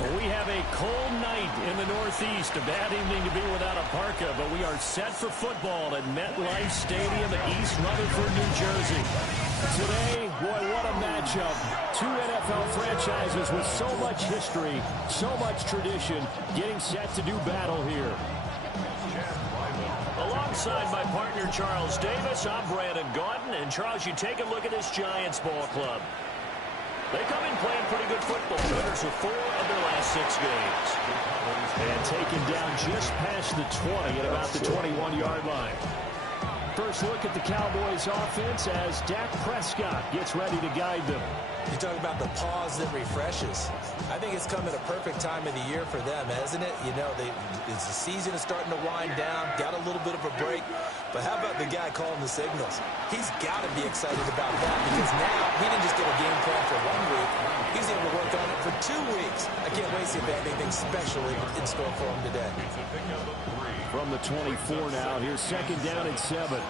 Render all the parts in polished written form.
Well, we have a cold night in the Northeast. A bad evening to be without a parka, but we are set for football at MetLife Stadium in East Rutherford, New Jersey. Today, boy, what a matchup. Two NFL franchises with so much history, so much tradition, getting set to do battle here. Alongside my partner, Charles Davis, I'm Brandon Gaudin. And, Charles, you take a look at this Giants ball club. They come in playing pretty good football. Winners of 4 of their last 6 games. And taken down just past the 20 at about the 21-yard line. First look at the Cowboys offense as Dak Prescott gets ready to guide them. You talk about the pause that refreshes. I think it's come at a perfect time of the year for them, hasn't it? You know, the season is starting to wind down, got a little bit of a break. But how about the guy calling the signals? He's got to be excited about that because now he didn't just get a game plan for 1 week. He's able to work on it for 2 weeks. I can't wait to see if they have anything special in store for him today. From the 24 now, here's 2nd down and 7.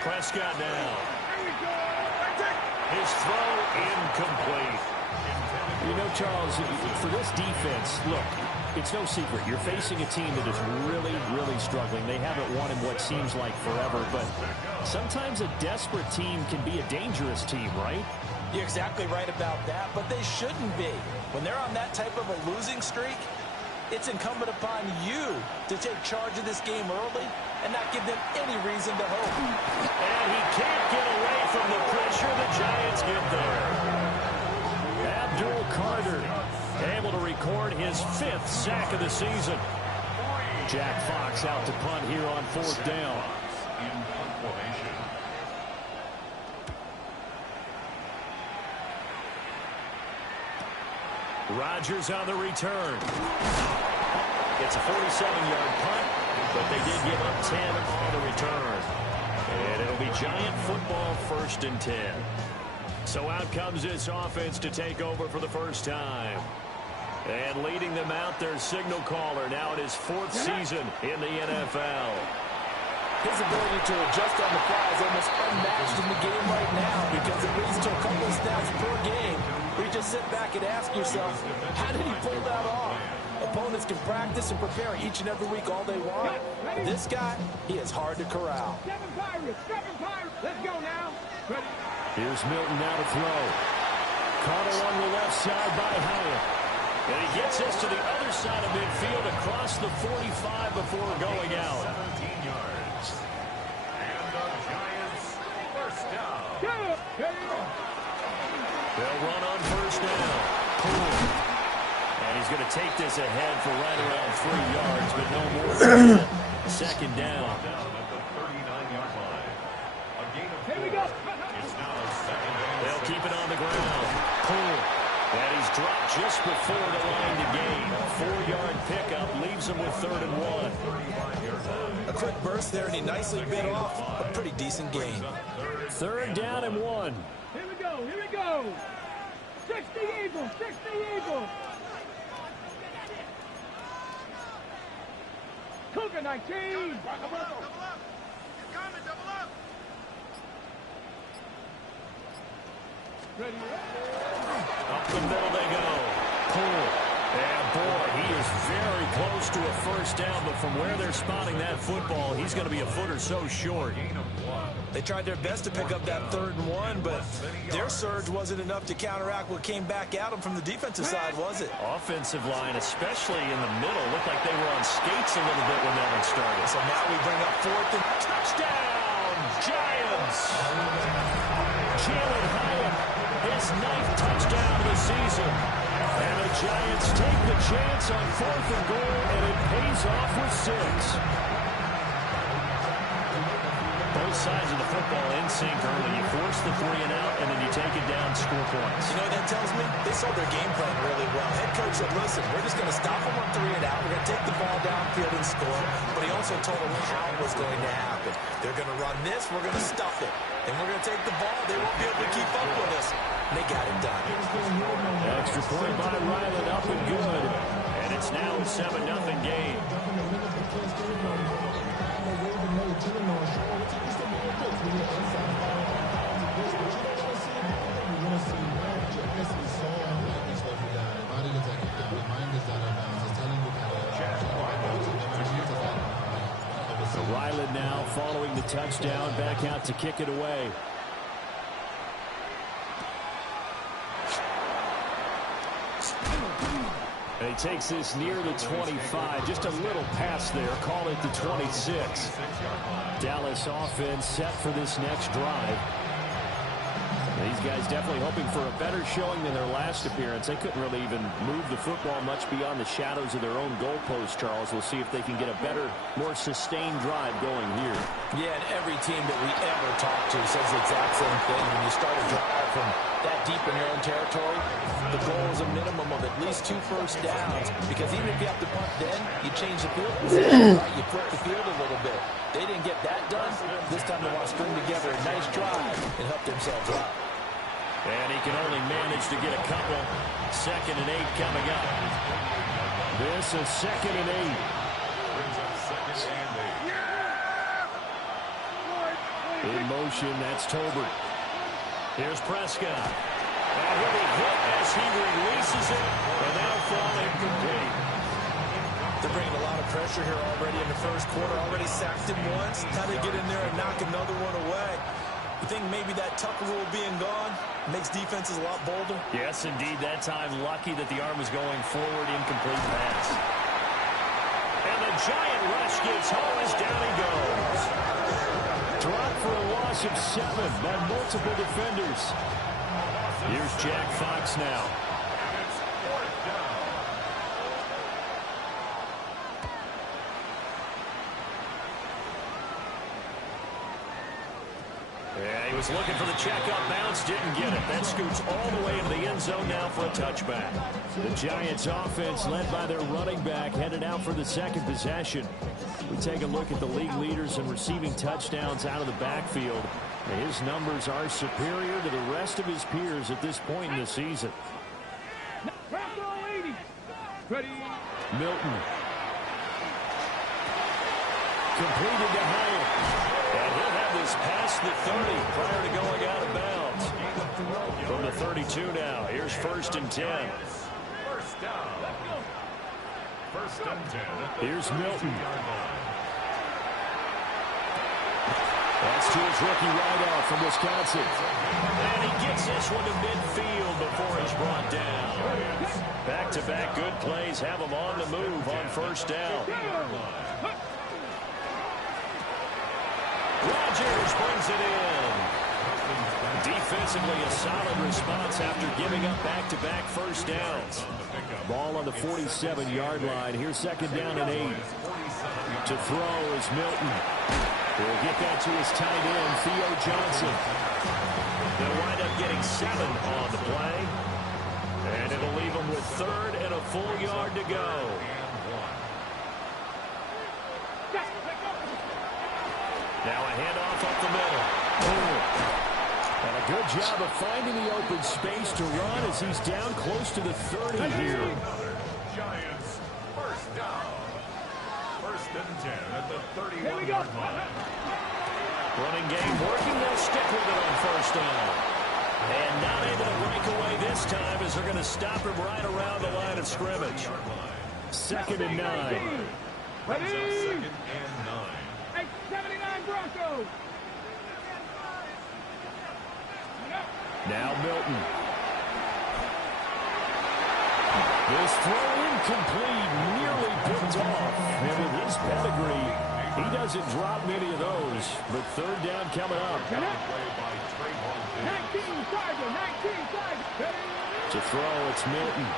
Prescott now. His throw incomplete. You know, Charles, for this defense, look, it's no secret. You're facing a team that is really, really struggling. They haven't won in what seems like forever, but sometimes a desperate team can be a dangerous team, right? You're exactly right about that, but they shouldn't be. When they're on that type of a losing streak, it's incumbent upon you to take charge of this game early and not give them any reason to hope. And he can't get away from the pressure. The Giants get there. Abdul Carter able to record his 5th sack of the season. Jack Fox out to punt here on 4th down. Rodgers on the return. It's a 47-yard punt, but they did give up 10 on the return. And it'll be Giant football 1st and 10. So out comes this offense to take over for the first time. And leading them out, their signal caller now in his 4th season in the NFL. His ability to adjust on the fly is almost unmatched in the game right now because it leads to a couple of snaps per game where you just sit back and ask yourself, how did he pull that off? Opponents can practice and prepare each and every week all they want. This guy, he is hard to corral. 7 Pirates, let's go now. Ready. Here's Milton now to throw. Caught along the left side by Hyatt. And he gets us to the other side of midfield across the 45 before going out. 17 yards. And the Giants first down. They'll run on 1st down. Cool. And he's going to take this ahead for right around 3 yards, but no more than that. 2nd down. Down at the 39-yard line. A gain of 4. Here we go. It's now 2nd and They'll keep it on the ground. Cool. And he's dropped just before the line to gain. 4-yard pickup leaves him with 3rd and 1. A quick burst there, and he nicely bit off a pretty decent gain. 3rd down and 1. Here we go. 60 Eagles. Cougar 19. Ready. Up the middle they go. Cool. And boy, he is very close to a 1st down, but from where they're spotting that football, he's going to be a foot or so short. They tried their best to pick up that 3rd and 1, but their surge wasn't enough to counteract what came back at them from the defensive side, was it? Offensive line, especially in the middle, looked like they were on skates a little bit when that one started. So now we bring up 4th and Touchdown, Giants! Jalen Hyatt, his 9th touchdown of the season. And the Giants take the chance on 4th and goal, and it pays off with 6. Both sides of the football in sync early. You force the 3 and out, and then you take it down, score points. You know what that tells me? They saw their game plan really well. Head coach said, listen, we're just going to stop them on 3 and out. We're going to take the ball downfield and score. But he also told them how it was going to happen. They're going to run this. We're going to stuff it. And we're going to take the ball. They won't be able to keep up with us. And they got it done. Extra point by Ryland, up and good. And it's now a 7-0 game. following the touchdown, back out to kick it away. And he takes this near the 25. Just a little pass there. Call it the 26. Dallas offense set for this next drive. These guys definitely hoping for a better showing than their last appearance. They couldn't really even move the football much beyond the shadows of their own goalpost, Charles. We'll see if they can get a better, more sustained drive going here. Yeah, and every team that we ever talk to says the exact same thing. When you start a drive from that deep in your own territory, the goal is a minimum of at least 2 first downs. Because even if you have to punt then, you change the field position, right? You flip the field a little bit. They didn't get that done. This time they want to string together a nice drive and help themselves out. And he can only manage to get a couple. 2nd and 8 coming up. This is 2nd and 8. In motion, that's Tolbert. Here's Prescott. And he'll be hit as he releases it. And that'll fall incomplete. They're bringing a lot of pressure here already in the first quarter. Already sacked him once. How they get in there and knock another one away. You think maybe that Tucker rule being gone makes defenses a lot bolder? Yes, indeed. That time, lucky that the arm was going forward. Incomplete pass. And the giant rush gives home as down he goes. Dropped for a loss of 7 by multiple defenders. Here's Jack Fox now. Yeah, he was looking for the check-up bounce, didn't get it. That scoots all the way into the end zone now for a touchback. The Giants offense led by their running back headed out for the second possession. We take a look at the league leaders in receiving touchdowns out of the backfield. His numbers are superior to the rest of his peers at this point in the season. Milton. Completed to Hyatt. And he'll have this past the 30 prior to going out of bounds. From the 32 now. Here's 1st and 10. First down. 1st and 10. Here's Milton. That's to his rookie wideout from Wisconsin. And he gets this one to midfield before he's brought down. Back-to-back good plays have him on the move on 1st down. Rodgers brings it in. Defensively, a solid response after giving up back-to-back first downs. Ball on the 47-yard line. Here's 2nd down and 8. To throw is Milton. He'll get that to his tight end, Theo Johnson. They'll wind up getting 7 on the play. And it'll leave him with 3rd and a full yard to go. Now a handoff up the middle. And a good job of finding the open space to run as he's down close to the 30 here. Giants, 1st down. 1st and 10 at the 31-yard line. Running game working. They'll stick with it on 1st down. And not able to break away this time as they're going to stop him right around the line of scrimmage. 2nd and 9. Ready? 2nd and 9. 79 Broncos. Now Milton. This throw incomplete, nearly picked off. And with his pedigree, he doesn't drop many of those. But 3rd down coming up. 19 Tiger, 19 Tiger. To throw, it's Milton.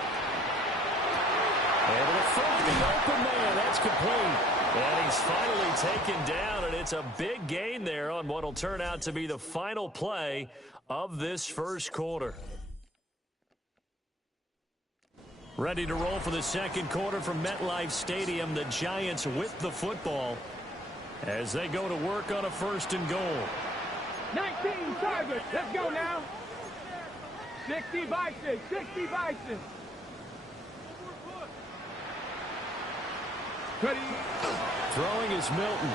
And it'll find the open man. That's complete. And he's finally taken down, and it's a big gain there on what will turn out to be the final play of this first quarter. Ready to roll for the second quarter from MetLife Stadium. The Giants with the football as they go to work on a 1st and goal. 19 targets. Let's go now. 60 Bison. 60 Bison. Ready. Throwing is Milton.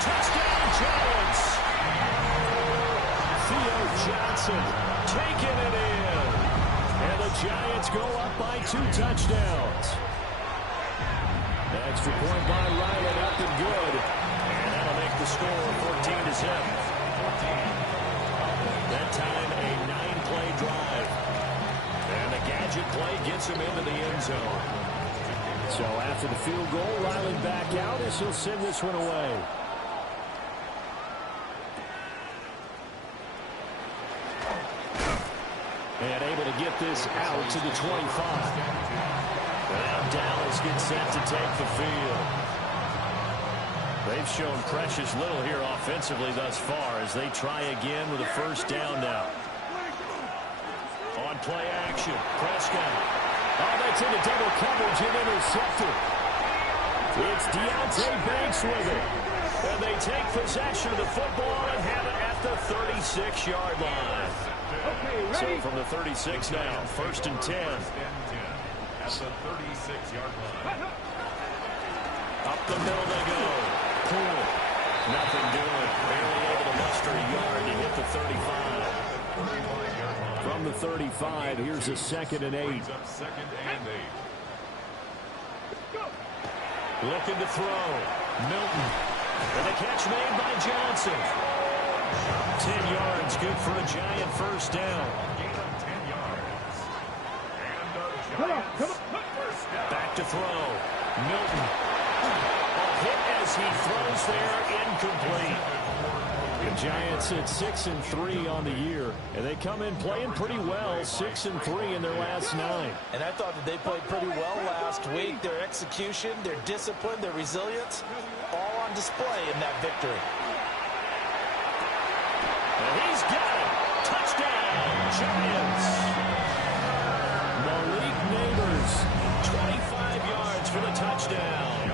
Touchdown Giants. Theo Johnson taking it in. And the Giants go up by 2 touchdowns. The extra point by Ryland up and good. the score, 14-0. That time, a 9-play drive. And the gadget play gets him into the end zone. So after the field goal, Riley back out as he'll send this one away. And able to get this out to the 25. Now Dallas gets set to take the field. They've shown precious little here offensively thus far as they try again with a first down now. On play action, Prescott. Oh, that's into double coverage and intercepted. It's Deonte Banks with it. And they take possession of the football and have it at the 36-yard line. So from the 36 now, 1st and 10. At the 36-yard line. Up the middle they go. Poole. Nothing doing. Barely able to muster a yard to hit the 35. From the 35, here's a 2nd and 8. Looking to throw. Milton. And the catch made by Johnson. 10 yards, good for a Giant first down. Back to throw. Milton. A hit as he throws there, incomplete. The Giants at 6-3 on the year, and they come in playing pretty well, 6-3 in their last 9. And I thought that they played pretty well last week. Their execution, their discipline, their resilience, all on display in that victory. And he's got it. Touchdown, Giants. Malik Neighbors, 25 yards for the touchdown.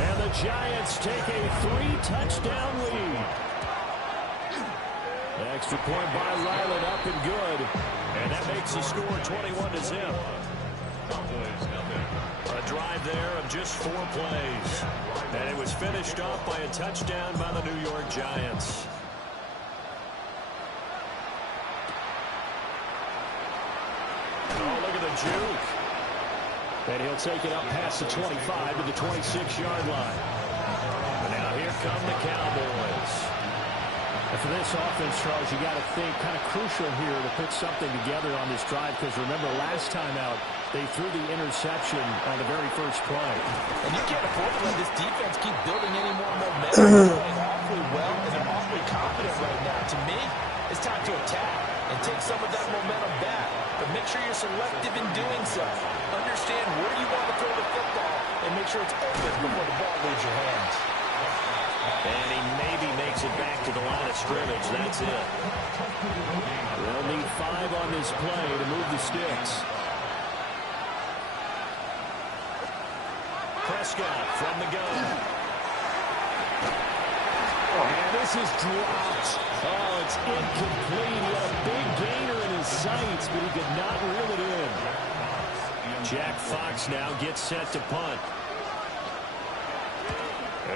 And the Giants take a 3-touchdown lead. Extra point by Ryland, up and good. And that makes the score 21-0. A drive there of just 4 plays. And it was finished off by a touchdown by the New York Giants. Oh, look at the juke. And he'll take it up past the 25 to the 26-yard line. And now here come the Cowboys. And for this offense, Charles, you got to think kind of crucial here to put something together on this drive, because remember last time out they threw the interception on the very first play. And you can't afford to let this defense keep building any more momentum. They're playing awfully well, and they're awfully confident right now. To me, it's time to attack and take some of that momentum back. But make sure you're selective in doing so. Understand where you want to throw the football and make sure it's open before the ball leaves your hands. And he maybe makes it back to the line of scrimmage. That's it. They'll need 5 on this play to move the sticks. Prescott from the gun. And this is dropped. Oh, it's incomplete. He had a big gainer in his sights, but he could not reel it in. Jack Fox now gets set to punt.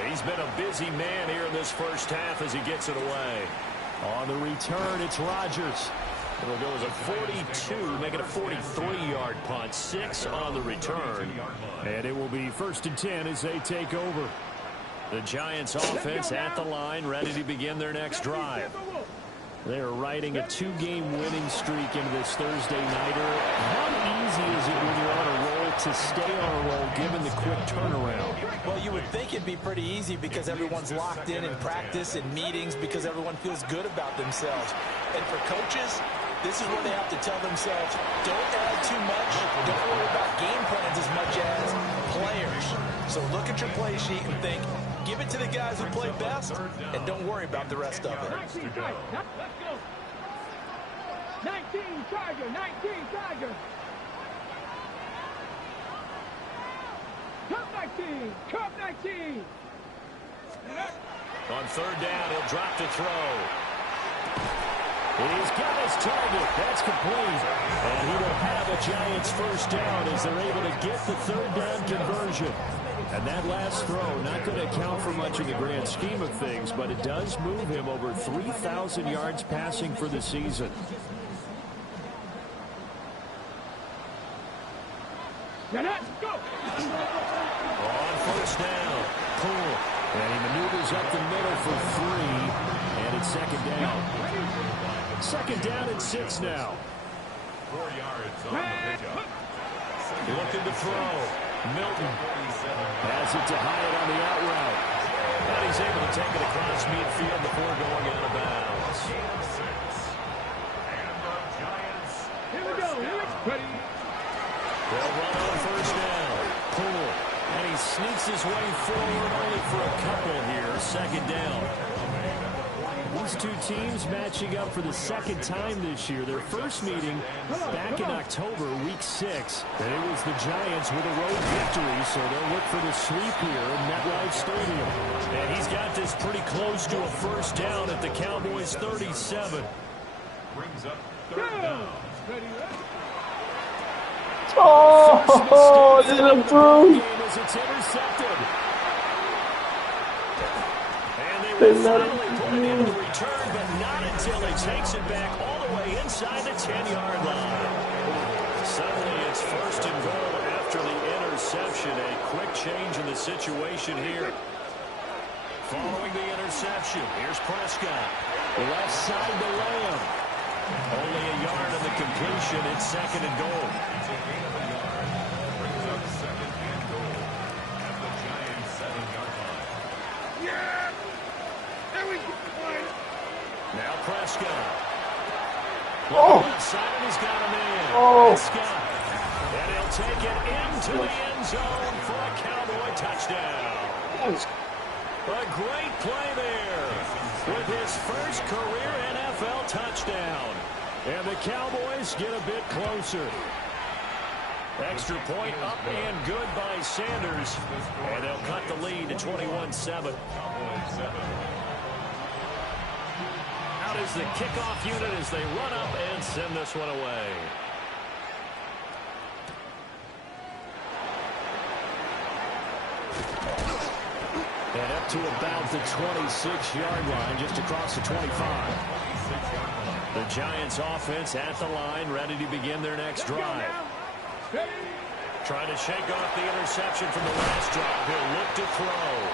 He's been a busy man here in this first half as he gets it away. On the return, it's Rodgers. It'll go as a 42, make it a 43-yard punt, 6 on the return. And it will be 1st and 10 as they take over. The Giants offense at the line, ready to begin their next drive. They're riding a 2-game winning streak into this Thursday nighter. How easy is it when you're on a roll to stay on a roll given the quick turnaround? Well, you would think it'd be pretty easy because everyone's locked in practice and meetings, because everyone feels good about themselves. And for coaches, this is where they have to tell themselves, don't add too much, don't worry about game plans as much as players. So look at your play sheet and think, give it to the guys who play best, and don't worry about the rest of it. 19 Tiger, 19 Tiger. Cup 19, Cup 19. On 3rd down, he'll drop to throw. He's got his target. That's complete. And he will have a Giants first down as they're able to get the 3rd down conversion. And that last throw, not going to account for much in the grand scheme of things, but it does move him over 3,000 yards passing for the season. Go. On 1st down, Poole. And he maneuvers up the middle for 3. And it's second down. Second down and 6 now. 4 yards on the pickup. Looking to throw. Milton has it to Hyatt on the out route. And he's able to take it across midfield before going out of bounds. And the Giants. Here we go. Ready. They'll run on first down. Poole. And he sneaks his way forward only for a couple here. Second down. These two teams matching up for the second time this year. Their first meeting back in October, week 6. And it was the Giants with a road victory, so they'll look for the sweep here in MetLife Stadium. And he's got this pretty close to a first down at the Cowboys' 37. Brings up third down. Ready. Oh, this is a boom. As it's intercepted. And they will finally put it into return, but not until he takes it back all the way inside the 10-yard line. Suddenly it's first and goal after the interception. A quick change in the situation here. Following the interception, here's Prescott. Left side to Lamb. Only a yard on the completion. It's second and goal. Brings up second and goal at the Giants' 7-yard line. Yeah. There we go. Now Prescott. Oh. Left side, and he's got him in. Oh. Prescott. And he'll take it into the end zone for a Cowboy touchdown. A great play there with his first career NFL touchdown. And the Cowboys get a bit closer. Extra point up and good by Sanders. And they'll cut the lead to 21-7. Out is the kickoff unit as they run up and send this one away. And up to about the 26-yard line, just across the 25. The Giants offense at the line, ready to begin their next drive. Trying to shake off the interception from the last drive. He'll look to throw.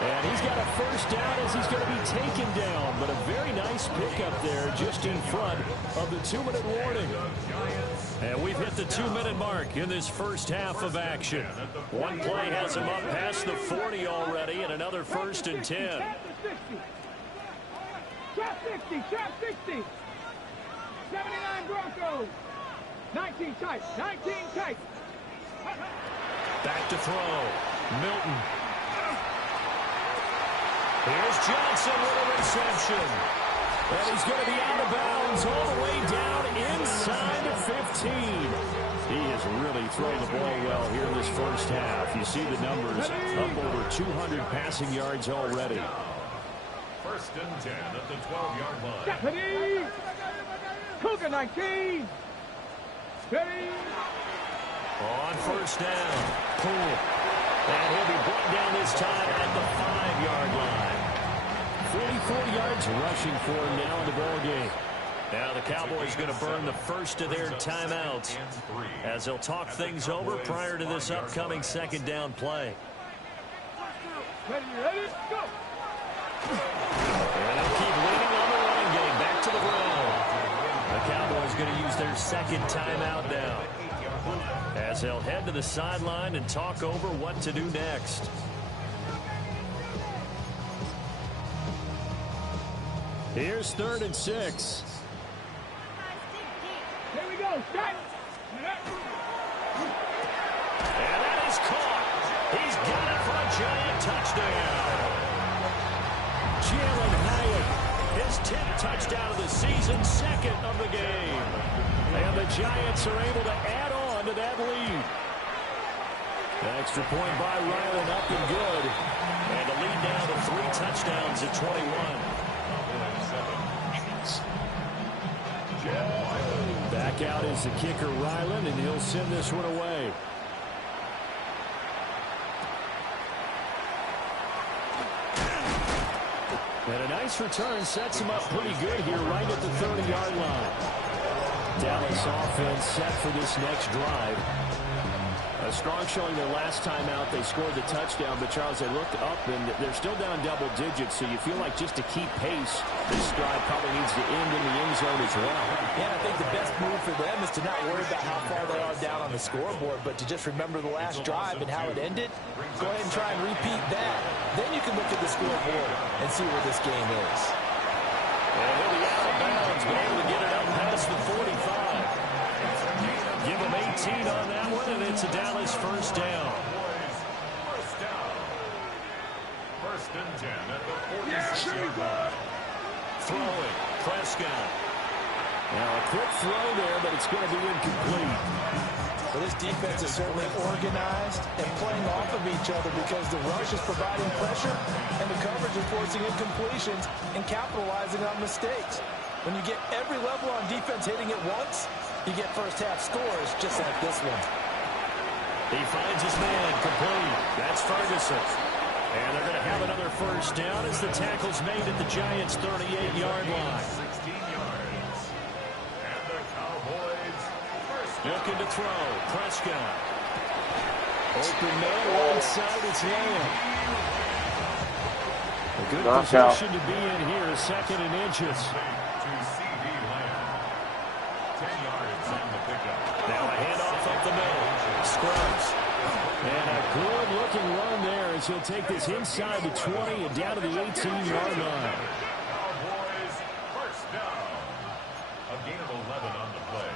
And he's got a first down as he's going to be taken down. But a very nice pickup there just in front of the 2-minute warning. And we've hit the 2-minute mark in this first half of action. One play has him up past the 40 already, and another first and 10. Trap 60, trap 60. 79 Broncos. 19 tight, 19 tight. Back to throw. Milton. Here's Johnson with a reception. And he's going to be out of bounds all the way down inside the 15. He has really thrown the ball well here in this first half. You see the numbers, up over 200 passing yards already. First and 10 at the 12-yard line. Deputy. Cougar 19. Ready. On first down. Poole. And he'll be brought down this time at the 5-yard line. 44 yards rushing for him now in the ball game. Now the Cowboys going to burn the first of their timeouts as they'll talk things over prior to this upcoming second down play. Ready, go. And they'll keep leaning on the running game. Back to the ground. The Cowboys going to use their second timeout now as they'll head to the sideline and talk over what to do next. Here's 3rd and 6. Here we go. Shot. And that is caught. He's got it for a Giant touchdown. Jalin Hyatt, his 10th touchdown of the season, second of the game. And the Giants are able to add on to that lead. Extra point by Ryland, up and good. And the lead now to 3 touchdowns at 21. Back out is the kicker, Ryland, and he'll send this one away. And a nice return sets him up pretty good here right at the 30-yard line. Dallas offense set for this next drive. A strong showing their last time out. They scored the touchdown, but Charles, they looked up and they're still down double digits, so you feel like just to keep pace, this drive probably needs to end in the end zone as well. Yeah, I think the best move for them is to not worry about how far they are down on the scoreboard, but to just remember the last drive and how it ended. Go ahead and try and repeat that. Then you can look at the scoreboard and see where this game is. And he'll be out of bounds, but able to get it up past the 45. Give him 18 on that one, and it's a Dallas first down. First down. First and 10 at the 46-yard line. Throwing, Prescott. Now a quick throw there, but it's going to be incomplete. Well, this defense is certainly organized and playing off of each other because the rush is providing pressure and the coverage is forcing incompletions and capitalizing on mistakes. When you get every level on defense hitting it once, you get first-half scores just like this one. He finds his man complete. That's Ferguson. And they're going to have another first down as the tackle's made at the Giants' 38-yard line. 16 yards. And the Cowboys first down. Looking to throw. Prescott. Open man one side. It's Lamb. A good position to be in here. Second and inches. To C.D. Lamb. 10 yards on the pickup. Now a handoff up the middle. Scrubs. And a good-looking run there as he'll take this inside the 20 and down to the 18-yard line. Cowboys first down. A gain of 11 on the play.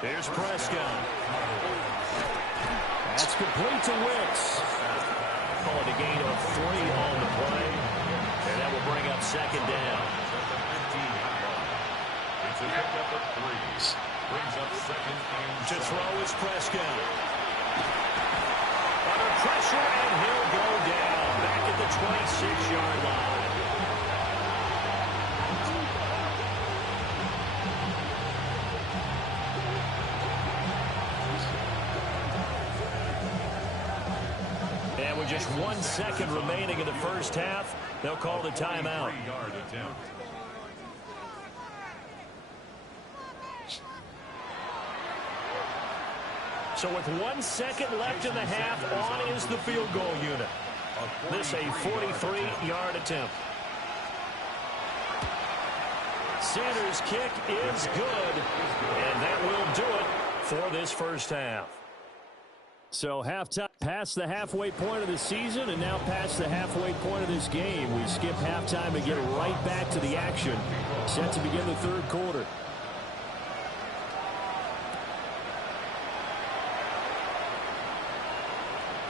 Here's Prescott. That's complete to Wicks. Call it a gain of 3 on the play. And that will bring up second down. It's a pickup of 3. Brings up second and To throw is Prescott. Under pressure, and he'll go down. Back at the 26-yard line. And with just 1 second remaining in the first half, they'll call the timeout. 3-yard attempt. So with 1 second left in the half, on is the field goal unit. This a 43-yard attempt. Sanders' kick is good, and that will do it for this first half. So halftime, past the halfway point of the season, and now past the halfway point of this game. We skip halftime and get right back to the action. Set to begin the third quarter.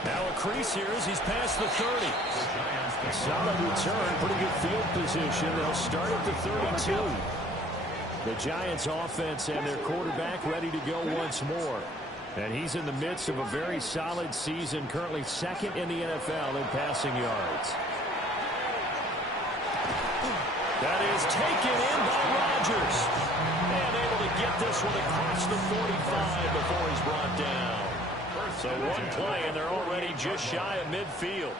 Now a crease here as he's past the 30. A solid return, pretty good field position. They'll start at the 32. The Giants offense and their quarterback ready to go once more. And he's in the midst of a very solid season, currently second in the NFL in passing yards. That is taken in by Rodgers. And able to get this one across the 45 before he's brought down. So one play, and they're already just shy of midfield.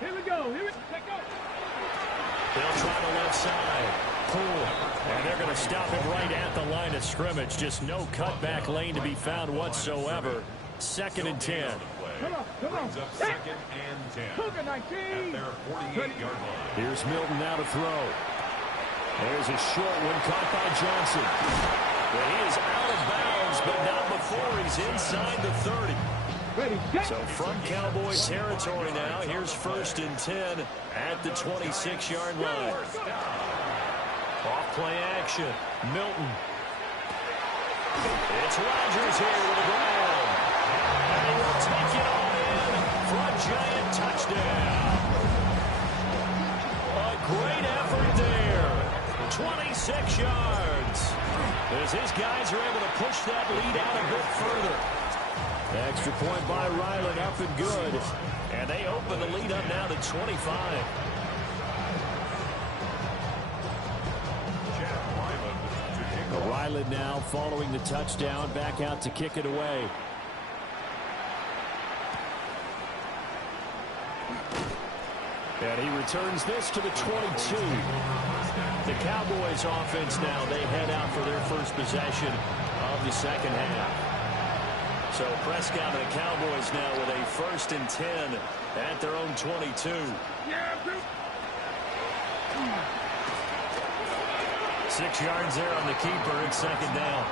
Here we go. Here we go. They'll try the left side. Pull. And they're going to stop him right at the line of scrimmage. Just no cutback lane to be found whatsoever. Second and 10. Come on. Brings up second and 10. Cougar At 19. their 48-yard line. Here's Milton now to throw. There's a short one caught by Johnson. Well, he is out of bounds, but not before he's inside the 30. Ready, set. So from Cowboy territory now, here's first and 10 at the 26-yard line. Off play action. Milton. It's Rodgers here with the ground. And he will take it all in for a Giant touchdown. A great effort there. 26 yards. As his guys are able to push that lead out a bit further. Extra point by Ryland, up and good. And they open the lead up now to 25. Ryland now following the touchdown, back out to kick it away. And he returns this to the 22. The Cowboys offense now, they head out for their first possession of the second half. So Prescott and the Cowboys now with a 1st and 10 at their own 22. 6 yards there on the keeper at 2nd down.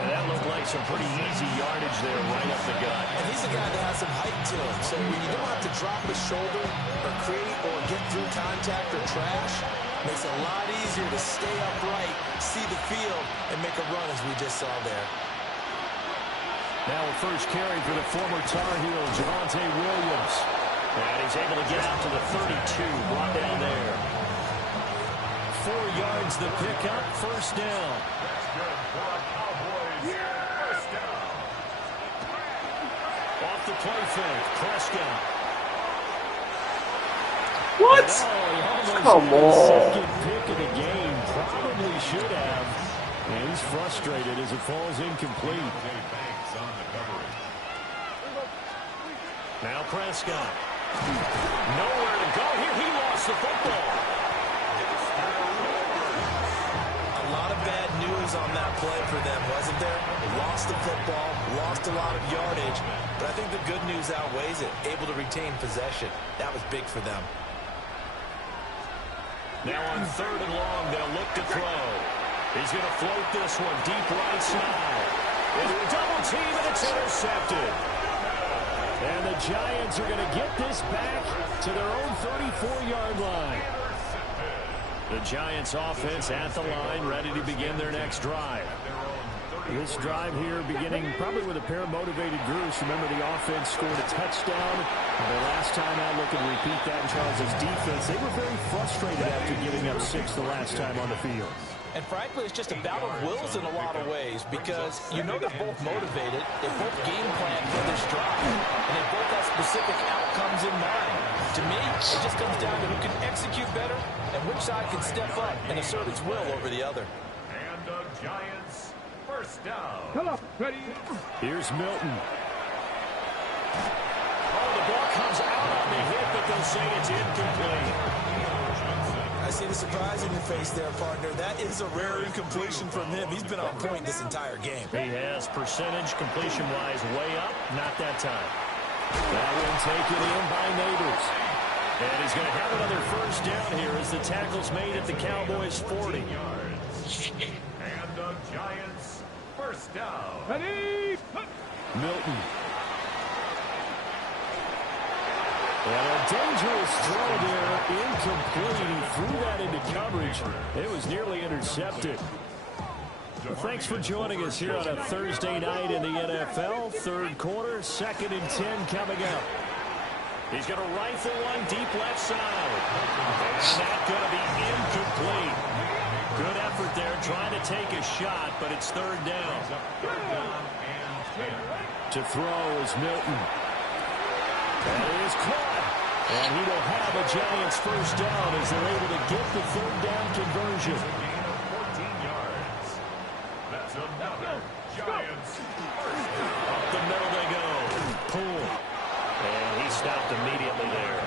And that looked like some pretty easy yardage there right up the gut. And he's a guy that has some height to him. So when you don't have to drop his shoulder or create or get through contact or trash, makes it a lot easier to stay upright, see the field, and make a run as we just saw there. Now a first carry for the former Tar Heel, Javonte Williams. And he's able to get out to the 32, brought down there. 4 yards the pickup, 1st down. That's good for a Cowboys first down. Off the play fake, Prescott. What? Oh, Come on. Second pick of the game. Probably should have. And he's frustrated as it falls incomplete. Banks on the coverage. Now Prescott. Nowhere to go here. He lost the football. A lot of bad news on that play for them, wasn't there? Lost the football, lost a lot of yardage, but I think the good news outweighs it. Able to retain possession. That was big for them. Now on 3rd and long, they'll look to throw. He's going to float this one deep right side. Into a double team, and it's intercepted. And the Giants are going to get this back to their own 34-yard line. The Giants offense at the line, ready to begin their next drive. This drive here beginning probably with a pair of motivated groups. Remember, the offense scored a touchdown. Their last time out, looking to repeat that in Charles' defense. They were very frustrated after giving up 6 the last time on the field. And frankly, it's just a bout of wills in a lot of ways because you know they're both motivated. They both game plan for this drive. And they both have specific outcomes in mind. To me, it just comes down to who can execute better and which side can step up and assert its will over the other. And the Giants first down. Come on, ready? Here's Milton. Oh, the ball comes out on the hit, but they'll say it's incomplete. I see the surprise in your face there, partner. That is a rare incompletion from him. He's been on point this entire game. He has percentage completion-wise way up, not that time. That one taken in by Neighbors. And he's going to have another 1st down here as the tackle's made at the Cowboys' 40. And the Giants first down. Ready? Milton. And a dangerous throw there, incomplete. He threw that into coverage. It was nearly intercepted. Well, thanks for joining us here on a Thursday night in the NFL. 3rd quarter, 2nd and 10 coming up. He's going to rifle one deep left side. And that's going to be incomplete. Good effort there, trying to take a shot, but it's 3rd down. To throw is Milton. That is caught. And he will have a Giants 1st down as they're able to get the 3rd down conversion. Gain of 14 yards. That's another Giants first down. Up the middle they go. Pull. And he stopped immediately there.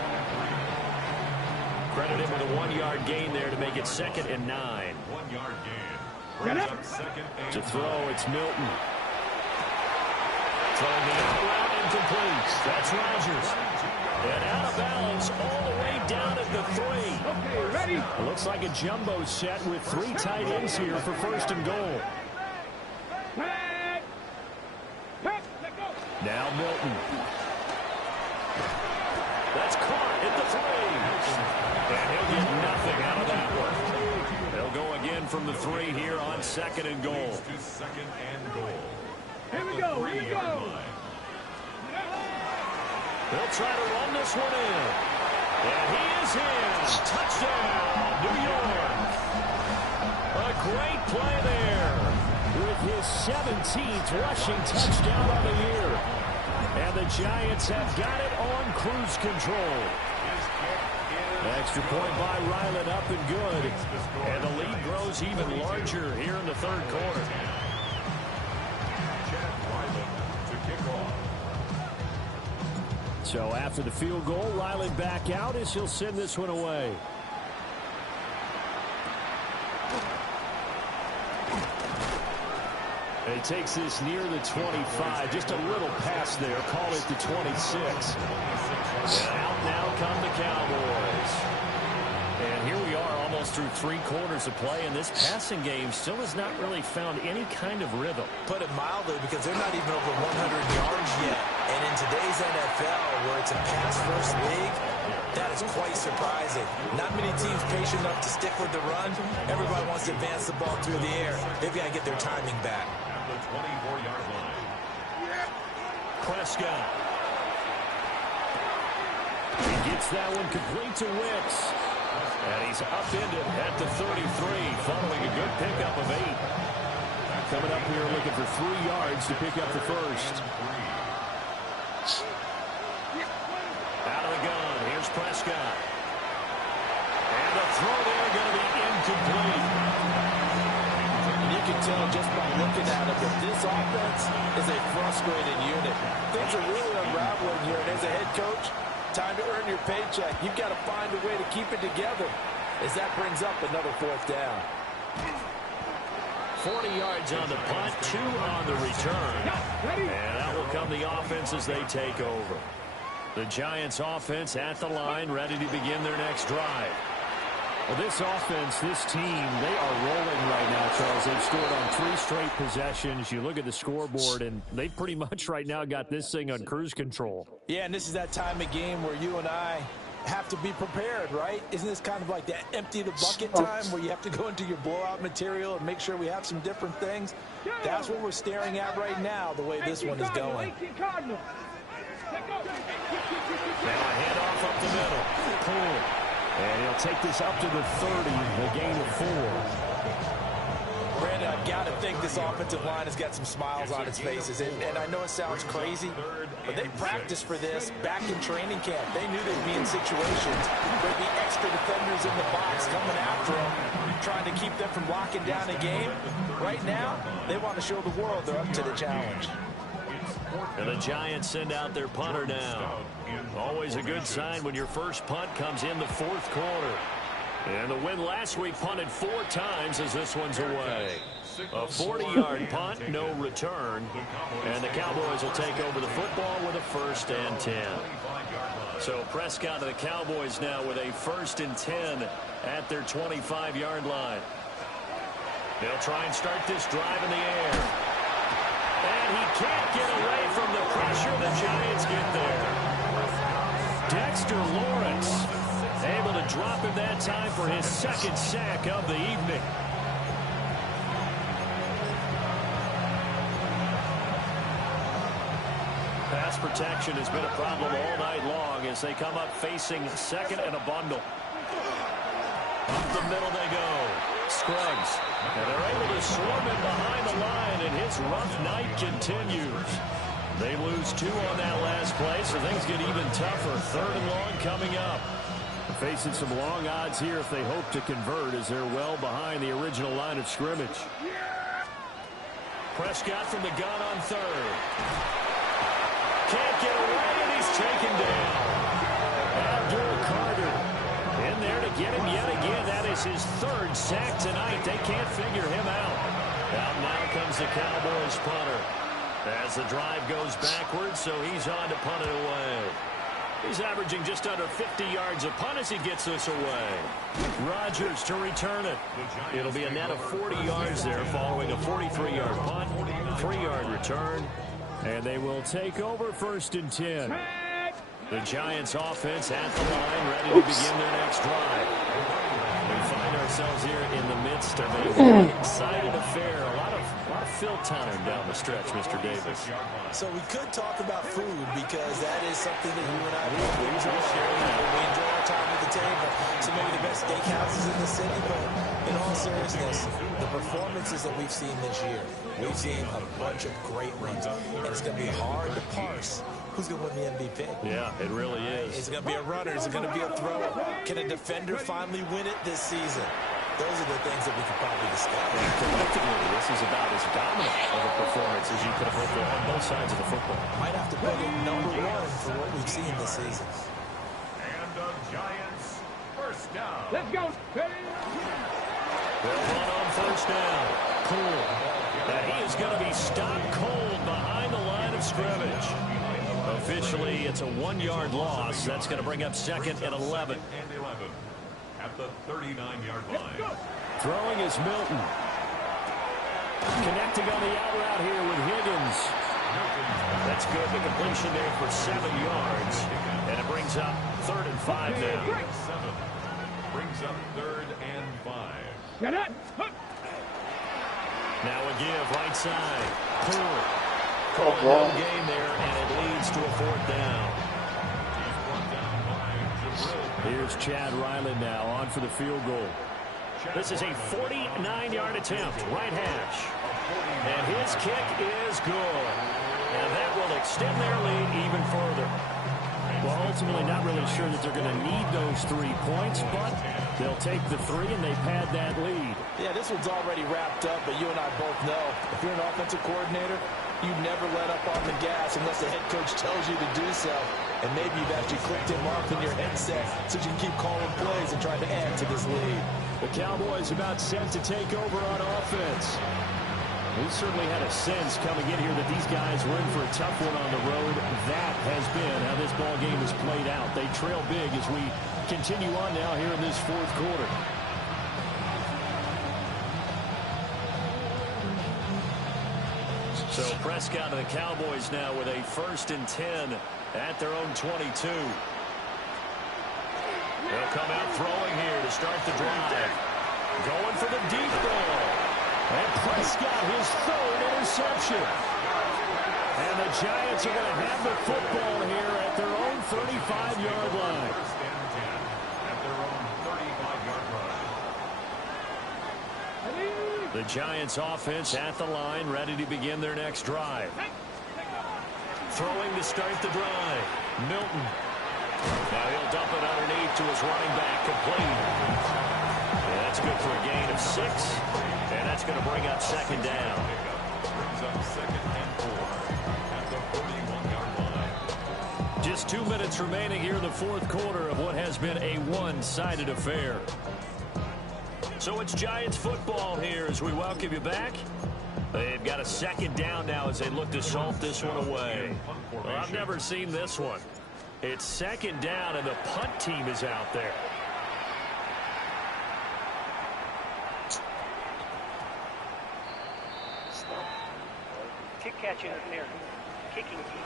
Credit him with a 1-yard gain there to make it 2nd and 9. 1-yard gain. Brings up 2nd and To throw, it's Milton. Throwing the out route incomplete. That's Rodgers. And out of bounds all the way down at the 3. Okay, ready? It looks like a jumbo set with 3 tight ends here for 1st and goal. Pass. Pass. Let go. Now Milton. That's caught at the 3. And he'll get nothing out of that one. They'll go again from the 3 here on 2nd and goal. to 2nd and goal. Here we go. Here we go. They'll try to run this one in. And he is in. Touchdown, New York. A great play there. With his 17th rushing touchdown on the year. And the Giants have got it on cruise control. Extra point by Ryland, up and good. And the lead grows even larger here in the 3rd quarter. Chad Ryland to kick off. So after the field goal, Ryland back out as he'll send this one away. And he takes this near the 25. Just a little pass there. Call it the 26. And out now come the Cowboys. And here we are almost through 3 quarters of play, and this passing game still has not really found any kind of rhythm. Put it mildly, because they're not even over 100 yards yet. And in today's NFL, where it's a pass-first league, that is quite surprising. Not many teams patient enough to stick with the run. Everybody wants to advance the ball through the air. They've got to get their timing back. At the 24-yard line. Prescott. He gets that one complete to Wicks. And he's upended at the 33, following a good pickup of 8. Coming up here looking for 3 yards to pick up the first. Out of the gun, here's Prescott. And the throw there going to be incomplete. You can tell just by looking at it that this offense is a frustrated unit. Things are really unraveling here, and as a head coach, time to earn your paycheck. You've got to find a way to keep it together as that brings up another 4th down. 40 yards on the punt, 2 on the return. And out will come the offense as they take over. The Giants offense at the line, ready to begin their next drive. Well, this offense, this team, they are rolling right now, Charles. They've scored on 3 straight possessions. You look at the scoreboard, and they've pretty much right now got this thing on cruise control. Yeah, and this is that time of game where you and I have to be prepared, right? Isn't this kind of like that empty the bucket time where you have to go into your blowout material and make sure we have some different things? That's what we're staring at right now, the way this one is going. Now a handoff up the middle. Pull. And he'll take this up to the 30, a gain of 4. Brandon, I've got to think this offensive line has got some smiles on its faces. And I know it sounds crazy, but they practiced for this back in training camp. They knew they'd be in situations where there'd be extra defenders in the box coming after them, trying to keep them from locking down a game. Right now, they want to show the world they're up to the challenge. And the Giants send out their punter now. Always a good sign when your first punt comes in the 4th quarter. And the win last week punted 4 times as this one's away. A 40-yard punt, no return. And the Cowboys will take over the football with a 1st and 10. So Prescott to the Cowboys now with a 1st and 10 at their 25-yard line. They'll try and start this drive in the air. And he can't get away from the pressure. The Giants get there. Dexter Lawrence able to drop him that time for his 2nd sack of the evening. Pass protection has been a problem all night long as they come up facing 2nd and a bundle. Up the middle they go. Scruggs. And they're able to swarm him behind the line, and his rough night continues. They lose 2 on that last play, so things get even tougher. 3rd and long coming up. Facing some long odds here if they hope to convert as they're well behind the original line of scrimmage. Prescott from the gun on 3rd. Can't get away, and he's taken down. Abdul Carter in there to get him yet again. That is his 3rd sack tonight. They can't figure him out. Out now comes the Cowboys punter. As the drive goes backwards, so he's on to punt it away. He's averaging just under 50 yards a punt as he gets this away. Rodgers to return it. It'll be a net of 40 yards there following a 43-yard punt, 3-yard return. And they will take over 1st and 10. The Giants offense at the line, ready to begin their next drive. We find ourselves here in the midst of a exciting affair. A lot of fill time down the stretch, Mr. Davis. So we could talk about food because that is something that you and I we enjoy our time at the table. So maybe the best steakhouses in the city, but in all seriousness, the performances that we've seen this year, we've seen a bunch of great ones, and it's going to be hard to parse who's going to win the MVP. Yeah, it really is. Is it going to be a runner? Is it going to be a thrower? Can a defender finally win it this season? Those are the things that we could probably discuss. And collectively, this is about as dominant of a performance as you could have hoped for on both sides of the football. Might have to put it number 1 for what we've seen this season. And the Giants, 1st down. Let's go. They'll run on 1st down. Cool. And he is going to be stopped cold behind the line of scrimmage. Officially, it's a 1-yard loss. That's going to bring up second and 11. At the 39-yard line. Throwing is Milton. Connecting on the out route here with Higgins. That's good. The completion there for 7 yards. And it brings up 3rd and 5 now. Brings up 3rd and 5. Get it. Now a give right side. Poole. Oh, No bro. game there, and it leads to a 4th down. He's brought down by Jabril. Here's Chad Ryland now on for the field goal. This is a 49-yard attempt, right hash. And his kick is good. And that will extend their lead even further. Well, ultimately not really sure that they're going to need those 3 points, but they'll take the 3 and they pad that lead. Yeah, this one's already wrapped up, but you and I both know if you're an offensive coordinator, you never let up on the gas unless the head coach tells you to do so. And maybe you've actually clicked him off in your headset so you can keep calling plays and try to add to this lead. The Cowboys about set to take over on offense. We certainly had a sense coming in here that these guys were in for a tough one on the road. That has been how this ball game has played out. They trail big as we continue on now here in this 4th quarter. So Prescott and the Cowboys now with a 1st and 10 at their own 22. They'll come out throwing here to start the drive. Going for the deep ball. And Prescott, his 3rd interception. And the Giants are going to have the football here at their own 35-yard line. 1st and 10 at their own 35-yard line. The Giants offense at the line, ready to begin their next drive. Throwing to start the drive. Milton. Now he'll dump it underneath to his running back, complete. And that's good for a gain of 6. And that's going to bring up 2nd down. Brings up 2nd and 4 at the 41-yard line. Just 2 minutes remaining here in the 4th quarter of what has been a one-sided affair. So it's Giants football here as we welcome you back. They've got a 2nd down now as they look to salt this one away. Well, I've never seen this one. It's 2nd down and the punt team is out there. Kick catch interference. Kicking team.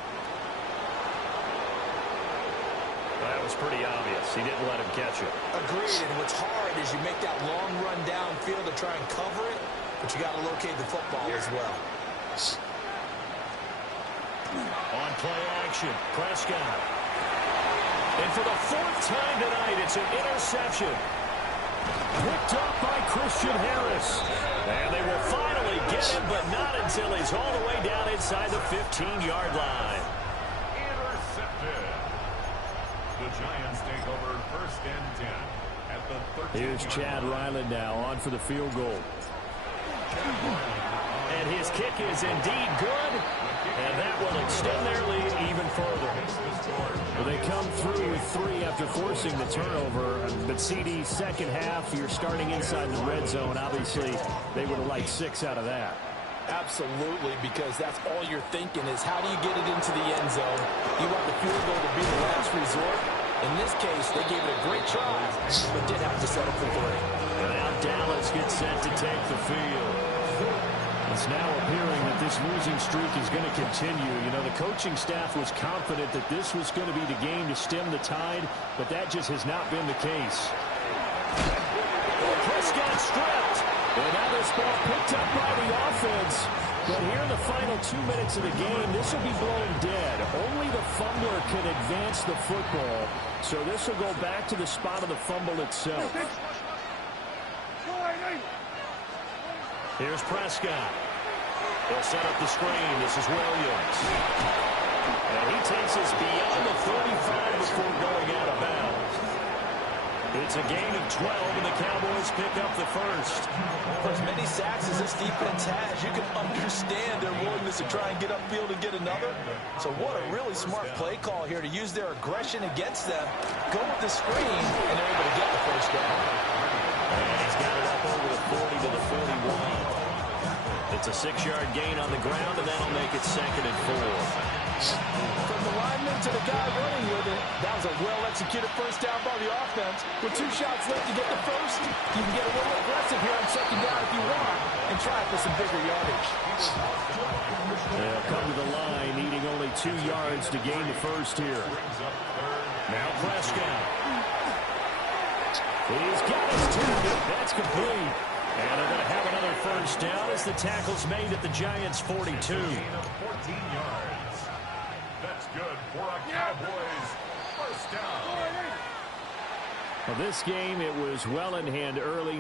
That was pretty obvious. He didn't let him catch it. Agreed, and what's hard is you make that long run downfield to try and cover it, but you got to locate the football as well. On play action, Prescott. And for the 4th time tonight, it's an interception. Picked up by Christian Harris. And they will finally get him, but not until he's all the way down inside the 15-yard line. Intercepted. The Giants take over 1st and 10 at the 13th. Here's Chad Ryland now on for the field goal. And his kick is indeed good. And that will extend their lead even further. Well, they come through with 3 after forcing the turnover. But CD, 2nd half, you're starting inside the red zone. Obviously, they would have liked 6 out of that. Absolutely, because that's all you're thinking is how do you get it into the end zone? You want the field goal to be the last resort. In this case, they gave it a great try, but did have to settle for 3. And now Dallas gets set to take the field. It's now appearing that this losing streak is going to continue. You know, the coaching staff was confident that this was going to be the game to stem the tide, but that just has not been the case. Prescott stripped. And now this ball picked up by the offense. But here in the final 2 minutes of the game, this will be blown dead. Only the fumbler can advance the football. So this will go back to the spot of the fumble itself. Here's Prescott. They'll set up the screen. This is Williams. And he takes us beyond the 35 before going out of bounds. It's a gain of 12, and the Cowboys pick up the 1st. For as many sacks as this defense has, you can understand their willingness to try and get upfield and get another. So what a really smart play call here to use their aggression against them. Go with the screen, and they're able to get the 1st down. And he's got it up over the 40 to the 41. The It's a 6-yard gain on the ground, and that'll make it 2nd and 4. From the lineman to the guy running with it, that was a well-executed first down by the offense. With 2 shots left to get the first, you can get a little aggressive here on 2nd down if you want and try for some bigger yardage. They'll come to the line, needing only 2 yards to gain the first here. Now Prescott. He's got his target. That's complete. And they're going to have another first down as the tackle's made at the Giants' 42. 14 yards. That's good for a Cowboys first down. Well, this game, it was well in hand early.